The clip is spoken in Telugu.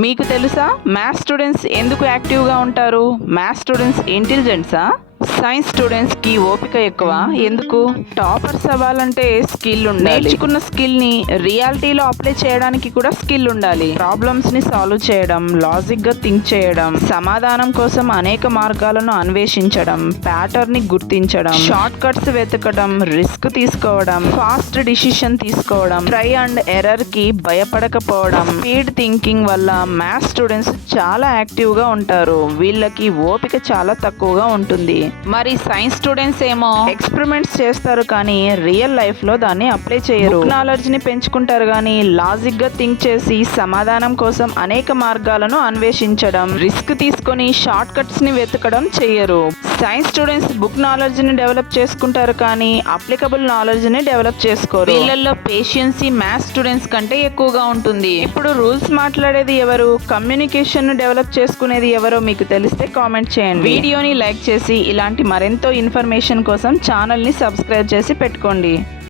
మీకు తెలుసా మ్యాథ్స్ స్టూడెంట్స్ ఎందుకు యాక్టివ్గా ఉంటారు? Maths students ఇంటెలిజెంట్సా? సైన్స్ స్టూడెంట్స్కి ఓపిక ఎక్కువ. ఎందుకు? టాపర్స్ అవ్వాలంటే స్కిల్ ఉండాలి. నేర్చుకున్న స్కిల్ని రియాలిటీలో అప్లై చేయడానికి కూడా స్కిల్ ఉండాలి. ప్రాబ్లమ్స్ని సాల్వ్ చేయడం, లాజిక్గా థింక్ చేయడం, సమాధానం కోసం అనేక మార్గాలను అన్వేషించడం, ప్యాటర్న్ని గుర్తించడం, షార్ట్ కట్స్ వెతకడం, రిస్క్ తీసుకోవడం, ఫాస్ట్ డిసిషన్ తీసుకోవడం, ట్రై అండ్ ఎర్రర్కి భయపడకపోవడం, స్పీడ్ థింకింగ్ వల్ల మ్యాథ్స్ స్టూడెంట్స్ చాలా యాక్టివ్గా ఉంటారు. వీళ్ళకి ఓపిక చాలా తక్కువగా ఉంటుంది. మరి సైన్స్ స్టూడెంట్స్ ఏమో ఎక్స్పెరిమెంట్స్ చేస్తారు కానీ రియల్ లైఫ్ లో దాన్ని అప్లై చేయరు. నాలెడ్జ్ ని పెంచుకుంటారు కానీ లాజిక్ గా థింక్ చేసి సమాధానం కోసం అనేక మార్గాలను అన్వేషించడం, రిస్క్ తీసుకొని షార్ట్ కట్స్ ని వెతకడం చేయరు. సైన్స్ స్టూడెంట్స్ బుక్ నాలెడ్జ్ ని డెవలప్ చేసుకుంటారు కానీ అప్లికబుల్ నాలెడ్జ్ ని డెవలప్ చేసుకోరు. వీళ్ళల్లో పేషెన్సీ మ్యాథ్స్ స్టూడెంట్స్ కంటే ఎక్కువగా ఉంటుంది. ఇప్పుడు రూల్స్ మాట్లాడేది ఎవరు, కమ్యూనికేషన్ ను డెవలప్ చేసుకునేది ఎవరో మీకు తెలిస్తే కామెంట్ చేయండి. వీడియోని లైక్ చేసి ఇలాంటి మరెంతో ఇన్ఫర్మేషన్ కోసం ఛానల్ని సబ్స్క్రైబ్ చేసి పెట్టుకోండి.